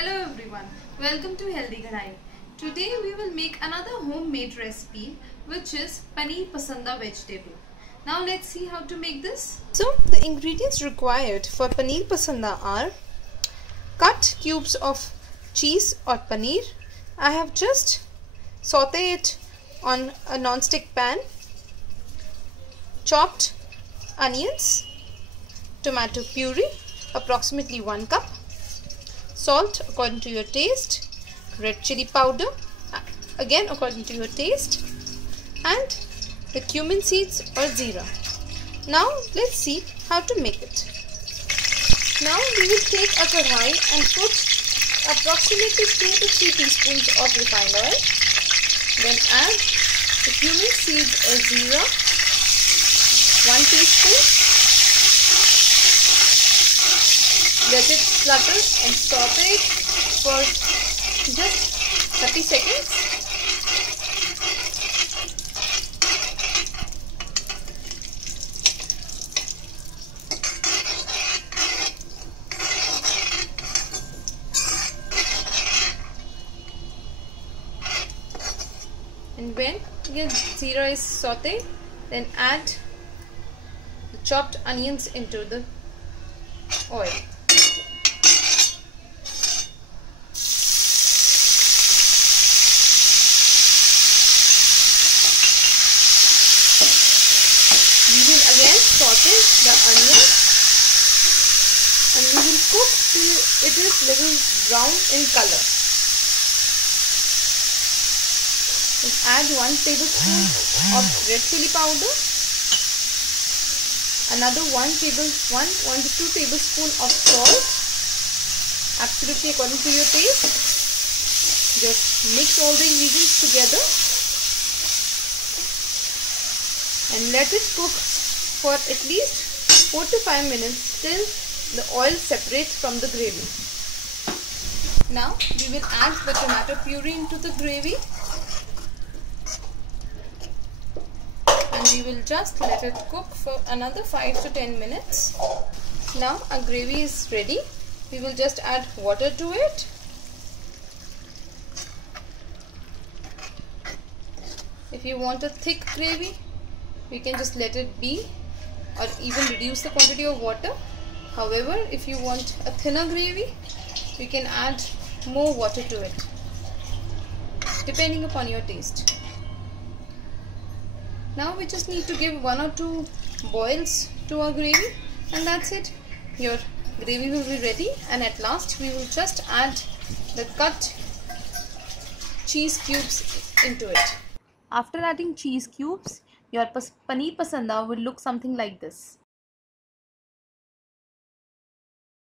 Hello everyone, welcome to Healthy Kadai. Today we will make another homemade recipe which is Paneer Pasanda vegetable. Now let's see how to make this. So the ingredients required for Paneer Pasanda are cut cubes of cheese or paneer. I have just sauteed it on a non-stick pan. Chopped onions, tomato puree approximately 1 cup, salt according to your taste, red chili powder again according to your taste, and the cumin seeds or zira. Now let's see how to make it. Now we will take a kadai and put approximately 2 to 3 teaspoons of refined oil. Then add the cumin seeds or zira, 1 teaspoon. Let it flutter and saute it for just 30 seconds. And when your zira is sauteed, then add the chopped onions into the oil. We will again saute the onion and we will cook till it is little brown in color. We'll add 1 tablespoon of red chili powder, another 1 to 2 tablespoons of salt, absolutely according to your taste. Just mix all the ingredients together and let it cook for at least 4 to 5 minutes till the oil separates from the gravy. Now we will add the tomato puree into the gravy and we will just let it cook for another 5 to 10 minutes. Now our gravy is ready. We will just add water to it. If you want a thick gravy, we can just let it be or even reduce the quantity of water. However, if you want a thinner gravy, you can add more water to it depending upon your taste. Now we just need to give 1 or 2 boils to our gravy and that's it. Your gravy will be ready, and at last we will just add the cut cheese cubes into it. After adding cheese cubes, your Paneer Pasanda will look something like this.